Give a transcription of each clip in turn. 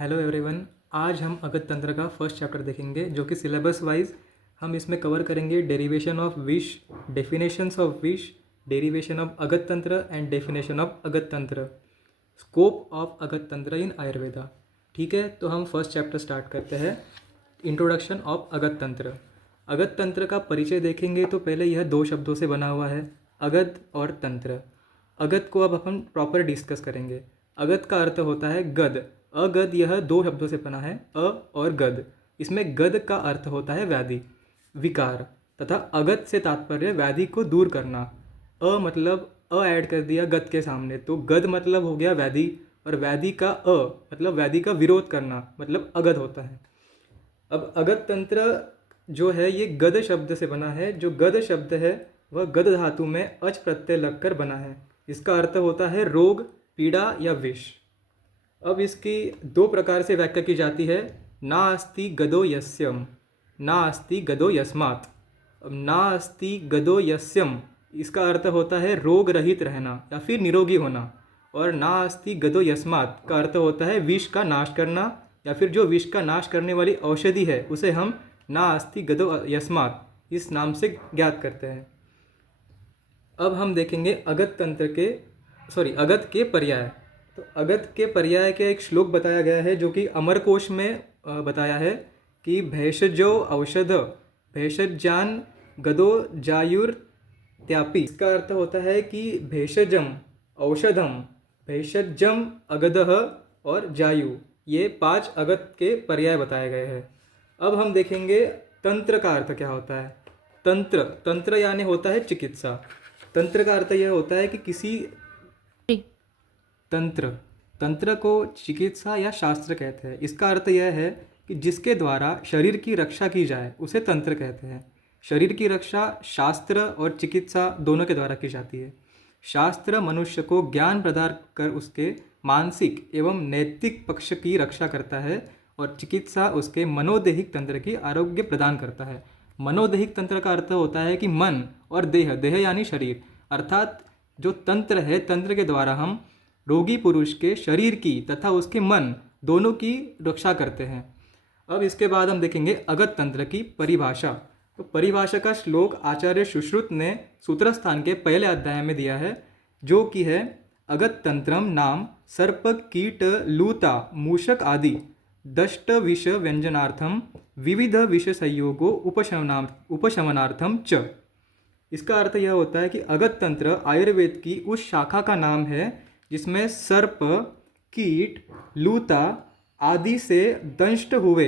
Hello everyone. आज हम अगत तंत्र का फर्स्ट चैप्टर देखेंगे जो कि सिलेबस वाइज हम इसमें कवर करेंगे डेरिवेशन ऑफ विश, डेफिनेशंस ऑफ विश, डेरिवेशन ऑफ अगत तंत्र एंड डेफिनेशन ऑफ अगत तंत्र, स्कोप ऑफ अगत तंत्र इन आयुर्वेदा। ठीक है, तो हम फर्स्ट चैप्टर स्टार्ट करते हैं। इंट्रोडक्शन ऑफ अगत तंत्र। अगत तंत्र का परिचय देखेंगे तो पहले यह दो शब्दों से बना हुआ है, अगत और तंत्र। अगत को अब हम प्रॉपर डिस्कस करेंगे। अगत का अर्थ होता है गद। अगद यह दो शब्दों से बना है, अ और गद। इसमें गद का अर्थ होता है व्याधि, विकार, तथा अगत से तात्पर्य व्याधि को दूर करना। अ मतलब अ ऐड कर दिया गद के सामने, तो गद मतलब हो गया व्याधि, और व्याधि का अ मतलब व्याधि का विरोध करना मतलब अगद होता है। अब अगत तंत्र जो है ये गद शब्द से बना है। जो गद शब्द है वह गद धातु में अच प्रत्यय लगकर बना है। इसका अर्थ होता है रोग, पीड़ा या विष। अब इसकी दो प्रकार से व्याख्या की जाती है। ना अस्ति गदो यस्यम, ना अस्ति गदो यस्मात्। अब ना अस्ति गदो यस्यम इसका अर्थ होता है रोग रहित रहना या फिर निरोगी होना, और ना अस्ति गदो यस्मात् का अर्थ होता है विष का नाश करना, या फिर जो विष का नाश करने वाली औषधि है उसे हम ना अस्ति गदो यस्मात् इस नाम से ज्ञात करते हैं। अब हम देखेंगे अगत के पर्याय। तो अगत के पर्याय के एक श्लोक बताया गया है जो कि अमरकोश में बताया है कि भेषजो औषध भेषजान गदो जायुर त्यापी। इसका अर्थ होता है कि भेषजम औषधम, भेषजम अगदह और जायु, ये 5 अगत के पर्याय बताए गए हैं। अब हम देखेंगे तंत्र का अर्थ क्या होता है। तंत्र तंत्र यानी होता है चिकित्सा। तंत्र का अर्थ यह होता है कि किसी तंत्र तंत्र को चिकित्सा या शास्त्र कहते हैं। इसका अर्थ यह है कि जिसके द्वारा शरीर की रक्षा की जाए उसे तंत्र कहते हैं। शरीर की रक्षा शास्त्र और चिकित्सा दोनों के द्वारा की जाती है। शास्त्र मनुष्य को ज्ञान प्रदान कर उसके मानसिक एवं नैतिक पक्ष की रक्षा करता है, और चिकित्सा उसके मनोदेहिक तंत्र की आरोग्य प्रदान करता है। मनोदेहिक तंत्र का अर्थ होता है कि मन और देह, देह यानी शरीर, अर्थात जो तंत्र है, तंत्र के द्वारा हम रोगी पुरुष के शरीर की तथा उसके मन दोनों की रक्षा करते हैं। अब इसके बाद हम देखेंगे अगत तंत्र की परिभाषा। तो परिभाषा का श्लोक आचार्य सुश्रुत ने सूत्र स्थान के पहले अध्याय में दिया है, जो कि है अगत तंत्रम नाम सर्प कीट लूता मूषक आदि दष्ट विष व्यंजनार्थम विविध विष संयोगो उपशमनार्थम च। इसका अर्थ यह होता है कि अगत तंत्र आयुर्वेद की उस शाखा का नाम है जिसमें सर्प, कीट, लूता आदि से दंष्ट हुए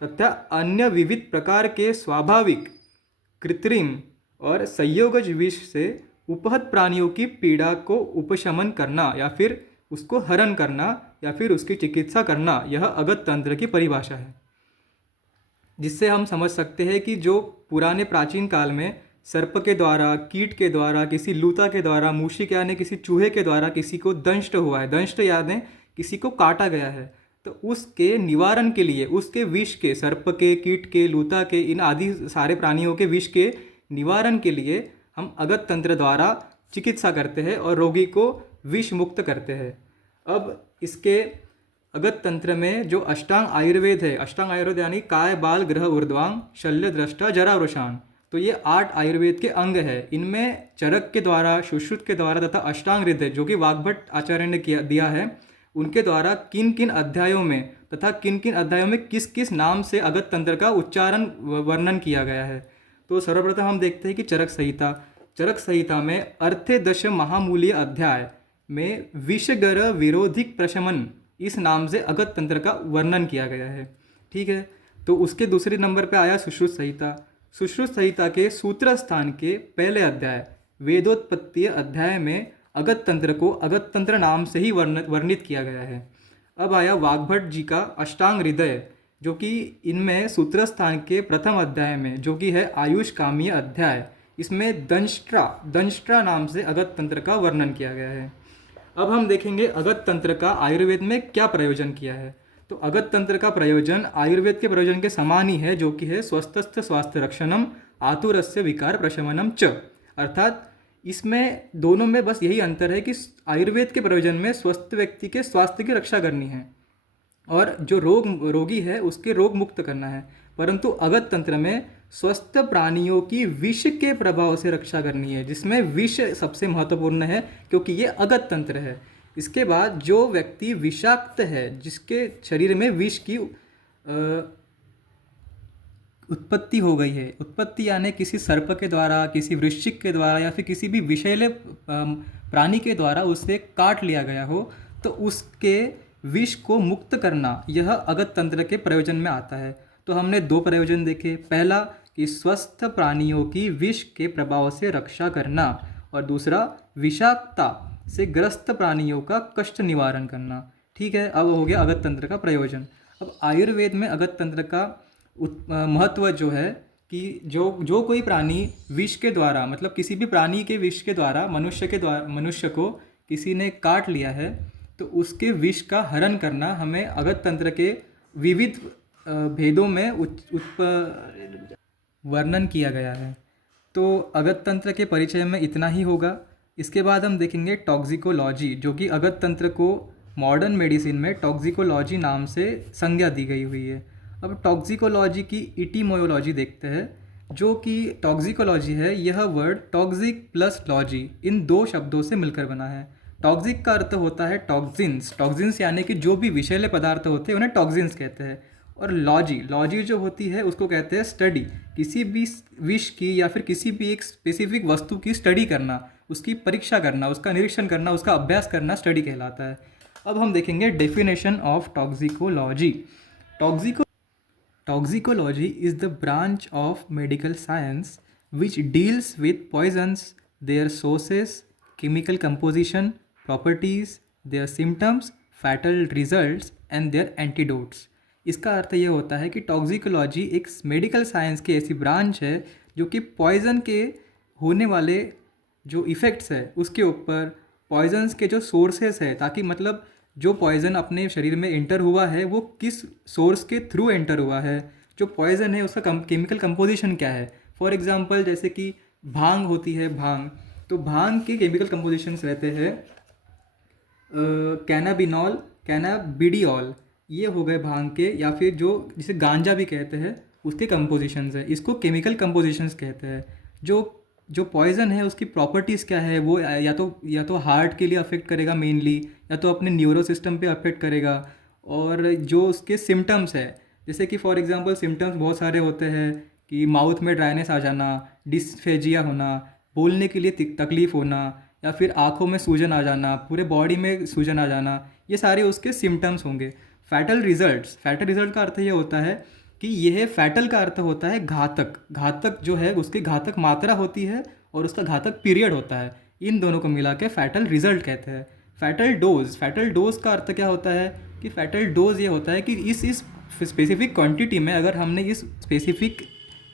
तथा अन्य विविध प्रकार के स्वाभाविक, कृत्रिम और संयोगज विष से उपहत प्राणियों की पीड़ा को उपशमन करना या फिर उसको हरण करना या फिर उसकी चिकित्सा करना, यह अगत तंत्र की परिभाषा है। जिससे हम समझ सकते हैं कि जो पुराने प्राचीन काल में सर्प के द्वारा, कीट के द्वारा, किसी लूता के द्वारा, मूषिक यानी किसी चूहे के द्वारा किसी को दंष्ट हुआ है, दंष्ट यानी किसी को काटा गया है, तो उसके निवारण के लिए, उसके विष के, सर्प के, कीट के, लूता के, इन आदि सारे प्राणियों के विष के निवारण के लिए हम अगत तंत्र द्वारा चिकित्सा करते हैं और रोगी को विष मुक्त करते हैं। अब इसके अगत तंत्र में जो अष्टांग आयुर्वेद है, अष्टांग आयुर्वेद यानी काय बाल ग्रह ऊर्ध्वांग शल्य दृष्टा जरा वृषाण, तो ये 8 आयुर्वेद के अंग है। इनमें चरक के द्वारा, सुश्रुत के द्वारा तथा अष्टांग हृदय जो कि वाग्भट आचार्य ने दिया है, उनके द्वारा किन किन अध्यायों में तथा किन किन अध्यायों में किस किस नाम से अगत तंत्र का उच्चारण वर्णन किया गया है। तो सर्वप्रथम हम देखते हैं कि चरक संहिता में अर्थे दश महामूल्य अध्याय में विषगर विरोधिक प्रशमन इस नाम से अगत तंत्र का वर्णन किया गया है। ठीक है, तो उसके दूसरे नंबर पर आया सुश्रुत संहिता। सुश्रुत संहिता के सूत्र स्थान के पहले अध्याय वेदोत्पत्ति अध्याय में अगत तंत्र को अगत तंत्र नाम से ही वर्णित किया गया है। अब आया वाग्भट जी का अष्टांग हृदय, जो कि इनमें सूत्र स्थान के प्रथम अध्याय में, जो कि है आयुष कामीय अध्याय, इसमें दंष्ट्रा नाम से अगत तंत्र का वर्णन किया गया है। अब हम देखेंगे अगत तंत्र का आयुर्वेद में क्या प्रयोजन किया है। तो अगत तंत्र का प्रयोजन आयुर्वेद के प्रयोजन के समान ही है, जो कि है स्वस्थस्थ स्वास्थ्य रक्षणम आतुरस्य विकार प्रशमनम च। अर्थात इसमें दोनों में बस यही अंतर है कि आयुर्वेद के प्रयोजन में स्वस्थ व्यक्ति के स्वास्थ्य की रक्षा करनी है, और जो रोगी है उसके रोग मुक्त करना है। परंतु अगत तंत्र में स्वस्थ प्राणियों की विष के प्रभाव से रक्षा करनी है, जिसमें विष सबसे महत्वपूर्ण है क्योंकि ये अगत तंत्र है। इसके बाद जो व्यक्ति विषाक्त है, जिसके शरीर में विष की उत्पत्ति हो गई है, उत्पत्ति यानी किसी सर्प के द्वारा, किसी वृश्चिक के द्वारा या फिर किसी भी विषैले प्राणी के द्वारा उसे काट लिया गया हो, तो उसके विष को मुक्त करना यह अगत तंत्र के प्रयोजन में आता है। तो हमने दो प्रयोजन देखे, पहला कि स्वस्थ प्राणियों की विष के प्रभाव से रक्षा करना, और दूसरा विषाक्तता से ग्रस्त प्राणियों का कष्ट निवारण करना। ठीक है, अब हो गया अगत तंत्र का प्रयोजन। अब आयुर्वेद में अगत तंत्र का महत्व जो है कि जो कोई प्राणी विष के द्वारा, मतलब किसी भी प्राणी के विष के द्वारा मनुष्य को किसी ने काट लिया है, तो उसके विष का हरण करना हमें अगत तंत्र के विविध भेदों में वर्णन किया गया है। तो अगत तंत्र के परिचय में इतना ही होगा। इसके बाद हम देखेंगे टॉक्सिकोलॉजी, जो कि अगत तंत्र को मॉडर्न मेडिसिन में टॉक्सिकोलॉजी नाम से संज्ञा दी गई हुई है। अब टॉक्सिकोलॉजी की इटीमोलॉजी देखते हैं, जो कि टॉक्सिकोलॉजी है, यह वर्ड टॉक्सिक प्लस लॉजी इन दो शब्दों से मिलकर बना है। टॉक्सिक का अर्थ होता है टॉक्सिन्स, टॉक्सिन्स यानी कि जो भी विषैले पदार्थ होते हैं उन्हें टॉक्सिन्स कहते हैं। और लॉजी जो होती है उसको कहते हैं स्टडी, किसी भी विष की या फिर किसी भी एक स्पेसिफिक वस्तु की स्टडी करना, उसकी परीक्षा करना, उसका निरीक्षण करना, उसका अभ्यास करना स्टडी कहलाता है। अब हम देखेंगे definition of toxicology. Toxicology is the branch of medical science which deals with poisons, their sources, chemical composition, properties, their symptoms, fatal results and their antidotes। इसका अर्थ ये होता है कि टॉक्सिकोलॉजी एक मेडिकल साइंस की ऐसी ब्रांच है जो कि पॉइज़न के होने वाले जो इफ़ेक्ट्स है उसके ऊपर, पॉइजन्स के जो सोर्सेस है, ताकि मतलब जो पॉइज़न अपने शरीर में एंटर हुआ है वो किस सोर्स के थ्रू एंटर हुआ है, जो पॉइज़न है उसका केमिकल कंपोजिशन क्या है। फॉर एग्जांपल जैसे कि भांग होती है, भांग, तो भांग के केमिकल कंपोजिशंस रहते हैं कैनाबिनॉल, कैनाबिडियोल, ये हो गए भांग के, या फिर जो जिसे गांजा भी कहते हैं उसके कंपोजिशंस है, इसको केमिकल कंपोजिशंस कहते हैं। जो जो पॉइज़न है उसकी प्रॉपर्टीज़ क्या है, वो या तो हार्ट के लिए अफेक्ट करेगा मेनली, या तो अपने न्यूरो सिस्टम पे अफेक्ट करेगा। और जो उसके सिम्टम्स है, जैसे कि फॉर एग्जांपल सिम्टम्स बहुत सारे होते हैं कि माउथ में ड्राइनेस आ जाना, डिस्फेजिया होना, बोलने के लिए तकलीफ़ होना, या फिर आँखों में सूजन आ जाना, पूरे बॉडी में सूजन आ जाना, ये सारे उसके सिम्टम्स होंगे। फैटल रिजल्ट का अर्थ ये होता है कि यह फैटल का अर्थ होता है घातक, घातक जो है उसकी घातक मात्रा होती है और उसका घातक पीरियड होता है, इन दोनों को मिला के फैटल रिजल्ट कहते हैं। फैटल डोज का अर्थ क्या होता है कि फैटल डोज ये होता है कि इस स्पेसिफिक क्वांटिटी में अगर हमने इस स्पेसिफिक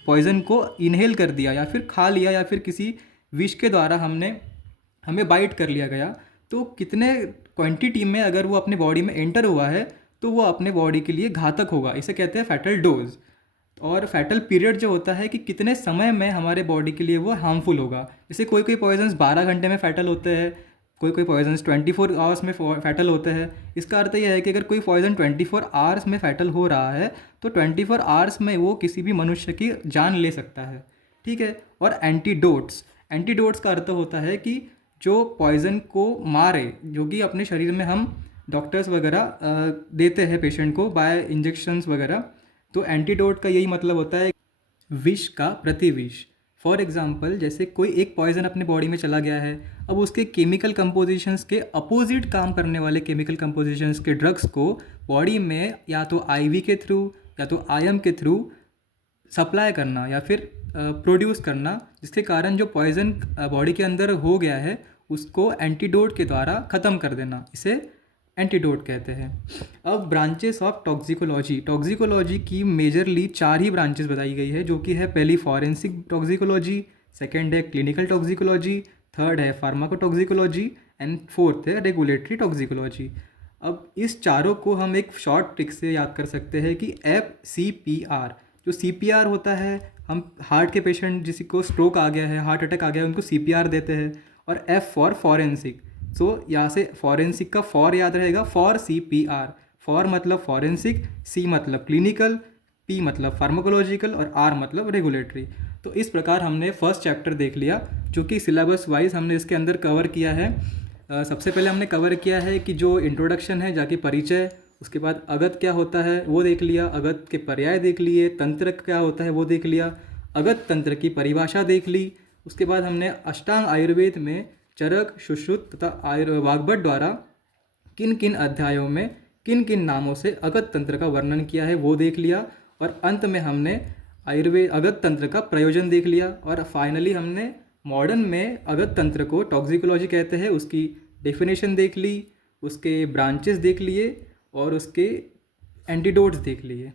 पॉइज़न को इनहेल कर दिया या फिर खा लिया या फिर किसी विष के द्वारा हमें बाइट कर लिया गया, तो कितने क्वांटिटी में अगर वो अपने बॉडी में एंटर हुआ है तो वो अपने बॉडी के लिए घातक होगा, इसे कहते हैं फैटल डोज। और फैटल पीरियड जो होता है कि कितने समय में हमारे बॉडी के लिए वो हार्मफुल होगा। जैसे कोई पॉइजन्स 12 घंटे में फैटल होते हैं, कोई पॉइजन्स 24 आवर्स में फैटल होते हैं। इसका अर्थ यह है कि अगर कोई पॉइजन 24 आवर्स में फैटल हो रहा है तो 24 आवर्स में वो किसी भी मनुष्य की जान ले सकता है। ठीक है। और एंटीडोट्स का अर्थ होता है कि जो पॉइज़न को मारे, जो कि अपने शरीर में हम डॉक्टर्स वगैरह देते हैं पेशेंट को बाय इंजेक्शंस वगैरह, तो एंटीडोट का यही मतलब होता है विष का प्रतिविष। फॉर एग्जांपल जैसे कोई एक पॉइज़न अपने बॉडी में चला गया है, अब उसके केमिकल कंपोजिशंस के अपोजिट काम करने वाले केमिकल कंपोजिशंस के ड्रग्स को बॉडी में या तो आईवी के थ्रू या तो आईएम के थ्रू सप्लाई करना या फिर प्रोड्यूस करना, जिसके कारण जो पॉइज़न बॉडी के अंदर हो गया है उसको एंटीडोट के द्वारा ख़त्म कर देना, इसे एंटीडोट कहते हैं। अब ब्रांचेस ऑफ टॉक्सिकोलॉजी की मेजरली 4 ही ब्रांचेस बताई गई है, जो कि है पहली फॉरेंसिक टॉक्सिकोलॉजी, सेकंड है क्लिनिकल टॉक्सिकोलॉजी, थर्ड है फार्माकोटॉक्सिकोलॉजी एंड फोर्थ है रेगुलेटरी टॉक्सिकोलॉजी। अब इस चारों को हम एक शॉर्ट ट्रिक से याद कर सकते हैं कि FCPR, जो CPR होता है, हम हार्ट के पेशेंट जिसको स्ट्रोक आ गया है, हार्ट अटैक आ गया है, उनको CPR देते हैं। और F फॉर फॉरेंसिक, सो यहाँ से फॉरेंसिक का फॉर याद रहेगा, फॉर CPR, फॉर मतलब फॉरेंसिक, सी मतलब क्लिनिकल, पी मतलब फार्माकोलॉजिकल और आर मतलब रेगुलेटरी। तो इस प्रकार हमने फर्स्ट चैप्टर देख लिया, जो कि सिलेबस वाइज हमने इसके अंदर कवर किया है। सबसे पहले हमने कवर किया है कि जो इंट्रोडक्शन है, जाके परिचय, उसके बाद अगत क्या होता है वो देख लिया, अगत के पर्याय देख लिए, तंत्र क्या होता है वो देख लिया, अगत तंत्र की परिभाषा देख ली। उसके बाद हमने अष्टांग आयुर्वेद में चरक, सुश्रुत तथा वाग्भट द्वारा किन किन अध्यायों में किन किन नामों से अगत तंत्र का वर्णन किया है वो देख लिया। और अंत में हमने आयुर्वेद अगत तंत्र का प्रयोजन देख लिया। और फाइनली हमने मॉडर्न में अगत तंत्र को टॉक्सिकोलॉजी कहते हैं उसकी डेफिनेशन देख ली, उसके ब्रांचेस देख लिए और उसके एंटीडोट्स देख लिए।